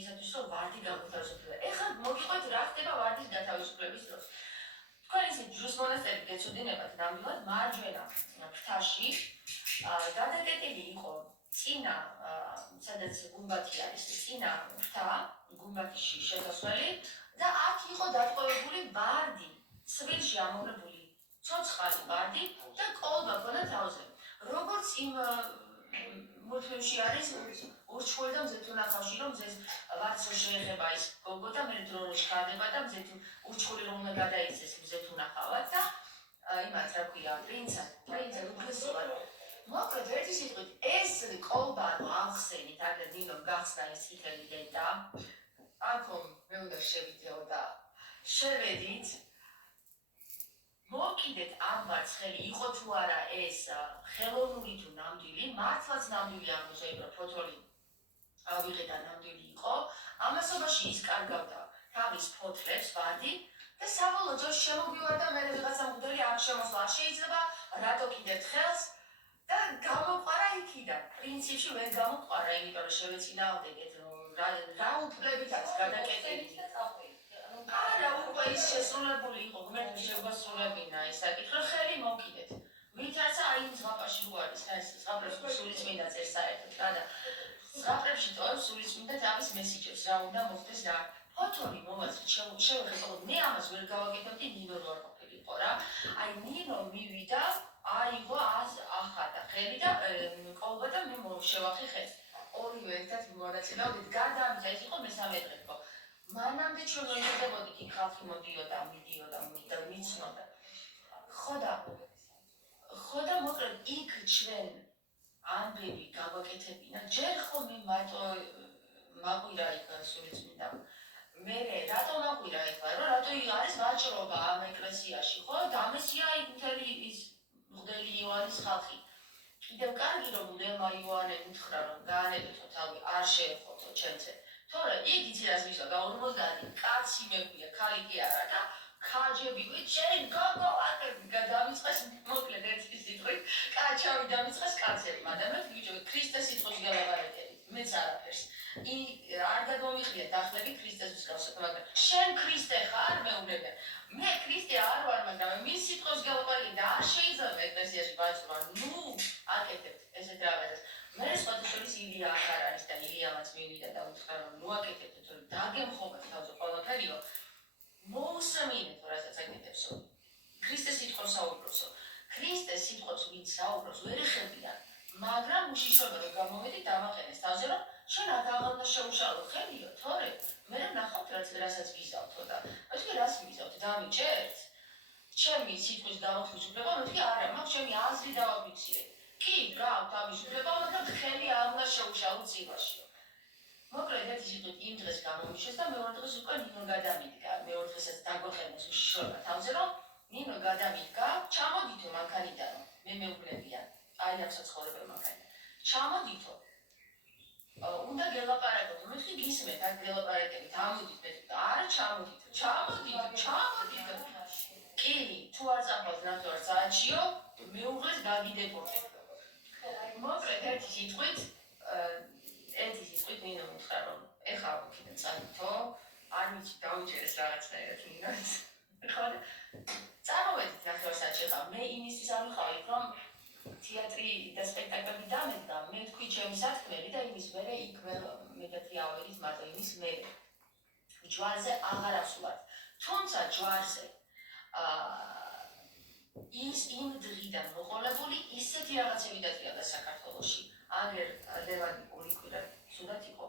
იმისათვის, რომ ვარდი გაგვითავისუფლება. ეხლა მოგიყვეთ რა ხდება ვარდის გათავისუფლების დროს. თქვენ ისე ჯვრის მონასტერი გეცოდინებათ ნამდვილად მარჯვენა ფრთაში გადაკეტილი იყო წინა სადაც გუმბათი არის წინა ფრთა გუმბათში შესასვლელი და აქ იყო დატყვევებული ვარდი ცვილში ამოღებული ცოცხალი ვარდი და კოლბა ქონდა თავზე. როგორც იმ მუთვებში არის ურჩხული და მზეთ უნახავში რომ მზეს ვარდს შეეხება ის გოგოთა მე დრო რო შეხადება და მზეთ ურჩხული რომ უნდა გადაიცეს მზეთ უნახავად და იმათ რა ქვია პრინცა უფლისობა მოკლედ ერთი სიტყვით ეს კოლბა აღხსენით აგერ ნინომ გახსნა ის წითელი დედა აქ მე უნდა შევიდეო და შევედით მოკიდეთ ამბაც ხელი იყო თუ არა ეს ხელოვნური თუ ნამდვილი მართლაც ნამდვილი აღმოჩნდა ფოტოლი ავიღე და ნამდვილი იყო ამასობაში ის კარგავდა თავის ფოთლებს ვარდი და საბოლოო დროს შემოგვივარდა მე ვიღაცა მღვდელი არ შემოსვლა შეიძლება რატო კიდევ ხელს და გამოყარა იქიდან პრინციპში ვერ გამოყარა იმიტომ რომ შევეწინააღმდეგეთ რა უფლებით არის გადაკეტილი არა უკვე ის შესრულებული იყო ღმერთი შეგვასრულებინა ის საკითხი ხელი მოკიდეთ ვითარცა აი იმ ზღაპარში რო არის ეს ზღაპრებში სულიწმინდა წერს საერთოდ რა და ზღაპრებში ტოვებს სულიწმინდა თავის მესიჯებს რა უნდა მოხდეს რა ფოთოლი მომაწყ შევეხებო მე ამას ვერ გავაკეთებდი ნინო რო არ ყოფილიყო რა აი ნინო მივიდა აიღო ახადა ხელი და კოლბა და მე შევახე ხელს ორივე ერთად მონაწილეობდით გადამიჯა ის იყო მესამე დღე ხო მანამდე ჩვენ ვეძებოდით იქ ხალხი მოდიოდა მიდიოდა მიცნობდა ხო და მოკლედ იქ ჩვენ ამბები გავაკეთებინა ჯერ ხოლმე მარტო მაგვირა იქ სულიწმინდა მე რატო მაგვირა იქ რომ რატო არის ვაჭრობა ამ ეკლესიაში ხო დამესია იქ მთელი ის მღვდელი იოანის ხალხი კიდევ კარგი რომ მღვდელმა იოანემ უთხრა რომ გაანებეთო თავი არ შეეხოთო ჩემზე თორე იქ იცი რას მისვა და 50 კაცი მეგვია ქალი კი არა და ქაჯები შენ გოგო გადამიწყეს მოკლედ ერთი სიტყვით კაჩავი დამიწყეს კაცებმა და მე ვიჯობ ქრისტეს სიტყვის გელაპარაკებით მეც არაფერს არ გადმომიხია დახლები ქრისტეს მსგავსად მაგრამ შენ ქრისტე ხარ მეუბნებიან მე ქრისტე არ ვარ მაგრამ მის სიტყვის გელაპარაკე და არ შეიძლება ეკლესიაში ვაჭრობა ნუ აკეთებთ ესეთ რაღაცას მე სხვადასხვის ილია ახარ არის და ილიამაც მივიდა და უთხრა რომ ნუ აკეთებთ თორე დაგემხობათ თავზე ყველაფერიო მოусамინეთ რასაც აკეთებსო ქრისტეს სიტყვას საუბრობსო ქრისტეს სიტყვას ვინც საუბრობს ვერ ეხებიან მაგრამ უშიშრობა რომ გამოვედი დამაყენეს თავზე რომ შენ აღარ შეუშალო ხელიო თორე მე ნახავთ რასაც გიზავთო და ასე რას მიზავთ დამიჭერთ ჩემი სიტყვის გამოხმისუფლება მეთქი არა მაქვს ჩემი აზრი დავაფიქსირე კი გაქვთ ამის უფლება მაგრამ ხელი არ უნდა შეუშალო წილაშიო მოკლედ ერთი სიტყვით იმ დღეს გამომიშეს და მეორე დღეს უკვე ნინო გადამიდგა მეორე დღესაც დაგვეყენეს უშიშრობა თავზე რომ ნინო გადამიდგა ჩამოდითო მანქანიდან მე მეუბნებიან აი ამ საცხოვრებელ მანქანიდან ჩამოდითო უნდა გელაპარაკოთ მეთქი გისმენთ აქ გელაპარაკებით ამოდით მეთქი არა ჩამოდითო კი თუ არ წამყავს ნახევარ საათშიო მეუღლეს გაგიდეპორტეთ მოკლედ ერთი სიტყვით ნინო უთხრა რომ ეხლა აქედან წავითო არ ვიცი დაუჯერეს რაღაცნაირად ნინოს ხო წამოვედით ნახევარ საათში ხა მე იმისთვის არ ვიყავი რომ თეატრი და სპექტაკლები დამედგა მე თქვი ჩემი სათქმელი და იმის მერე იქ მე და თეატრით მარტო იმის მერე ჯვარზე აღარ ასულათ თუმცა ჯვარზე ის იმ დღიდან მოყოლებული ისეთი რაღაცები დადგა საქართველოში აგერ ლევანი ურიკვირა სულად იყო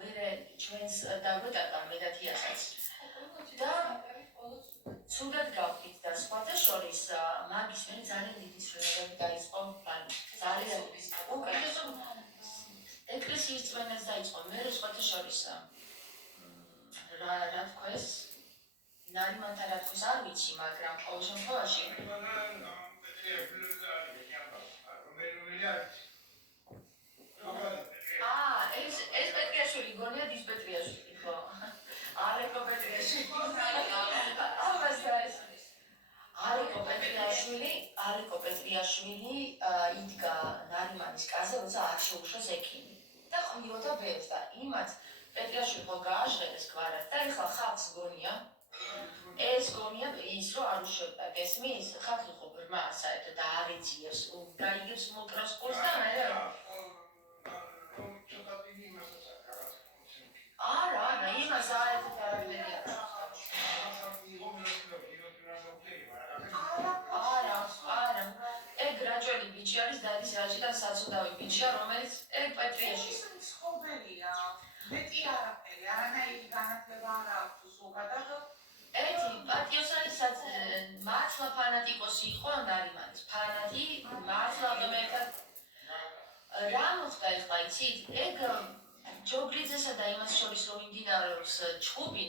მე ჩვენს დაგვეტაკა მე და თიასაც და სულად გავხდით და სხვათა შორის მაგის მე ძალიან დიდი სრულებები დაიწყო ძალიან უკეთესო ეკლესიის წვენაც დაიწყო მე სხვათა შორის რა თქოს ნარიმანთა რა თქოს არ ვიცი მაგრამ ყოველ შემთხვევაში ეს პეტრიაშვილი გონია დისპეტრიაშვილი ხო ალეკო პეტრიაშვილი ალეკო პეტრიაშვილი იდგა ნარიმანის კარზე როცა არ შეუშვეს ექიმი და ყვიროდა ბევრს და იმათ პეტრიაშვილი ხო გააჟღერეს გვარად და ეხლა ხალხს გონია ეს გონია ის რომ არ უშვებდა გესმის ხალხი ხო ბრმა საერთოდ და არ ეძიებს გაიგებს მოკროს კურსს და მე არა იმას საერთოდ არაფერი არა ეგ რაჭველი ბიჭი არის დადის რაჭიდან საცუდავი ბიჭია რომელიც ეგ პეტრიაშვილი ცხოვრებია მეტი არაფერი არანაირი განათლება არ აქვს ზოგადად ერთი პატიოსალისაც მართლა ფანატიკოსი იყო ნარიმანის ფანატი მართლა ერთად რა მოხდა ეხლა იცით ეგ ჯოგრიძესა და იმას შორის რომ იმდინარეობს ჩხუბი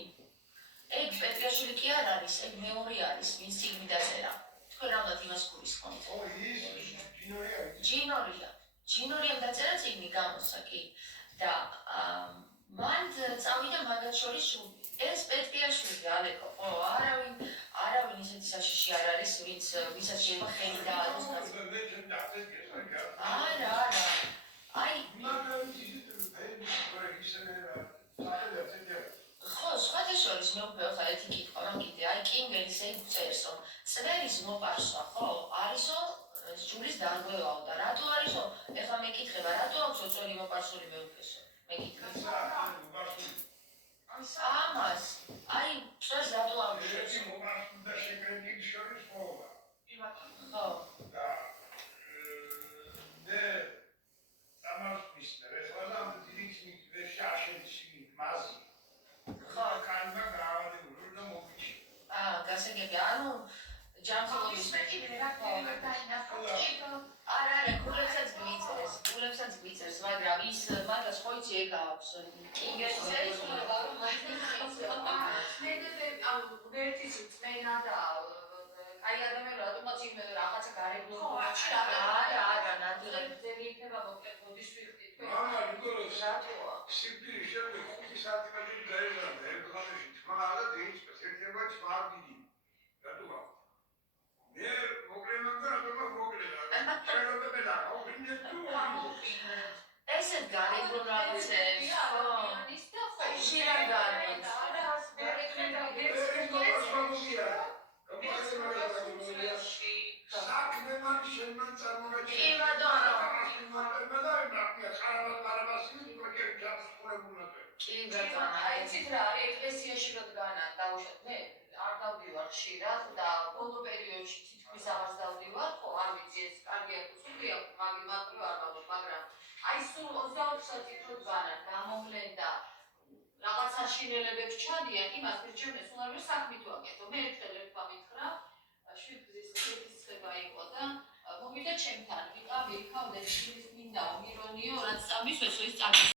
ეგ პეტრიაშვილი კი არ არის ეგ მეორე არის ვინც წიგნი დაწერა თქვენ რამბად იმას გულისხმობთ ჯინორიამ დაწერა წიგნი გამოსცა კი და მან წავიდა მაგათ შორის ჩხუბი ეს პეტრიაშვილი ალეკო ხო არავინ ისეთი საშიში არ არის ვისაც შეიძლება ხელი დაადოს არა აი ხო სხვათა შორის მე უკვე ხა ერთი კითხვა რომ კიდე აი კინგელის ეგ წერს რომ წვერის მოპარსვა ხო არისო ჯურის დარღვევაო და რატო არისო ეხლა მეკითხება რატო აქვსო წვერი მოპარსული მეუფესო მეკითხება ამას აი წვერს რატო ამშვენს ხო გასაგები ანუ ჯანმრთელობის არა გულებსაც გვიწერს მაგრამ ის მაგას ხო იცი ეგ აქვს კინგელის ერის ვერთის წმენა და აი ადამიანი რატომაც იმ რაღაცა გარეგნულ არა ნადირად ძელი იქნება მოკლედ მოდის ვიხდით მამა ნიკოლოზ რატოა სიკვდილის შემდეგ 5 სანტიმეტრი დაეძრა ერთ ხანაში თმა და დაიწყეს ერთება ჩვარდიდი რატოა მე მოკლემაგდა რატომა მოკლედა შეიძლება მე და აუგინე თუ ესეთ გარეგნულ რაღაცებს ხო შირაგანი აიცით რა არის ეკლესიაში რადგან დავუშვათ მე არ დავდივარ ხშირად და ბოლო პერიოდში თითქმის აღარ დავდივარ ხო არ ვიცი ეს კარგია თუ სულია მაგრი არ დავდივარ მაგრამ აი სულ 24 საათი რადგან გამომვლენ და რაღაც საშინელებებს ჩადიან იმას მირჩევნეს უნდა საქმე თუ აკეთო მე ერთხელ ერთმა მითხრა შვიდგზის ხება იყო და მოვიდა ჩემთან ვიყავ ვიქავდეთ ის მინდა მირონიო რაც წამისვეს ის წამის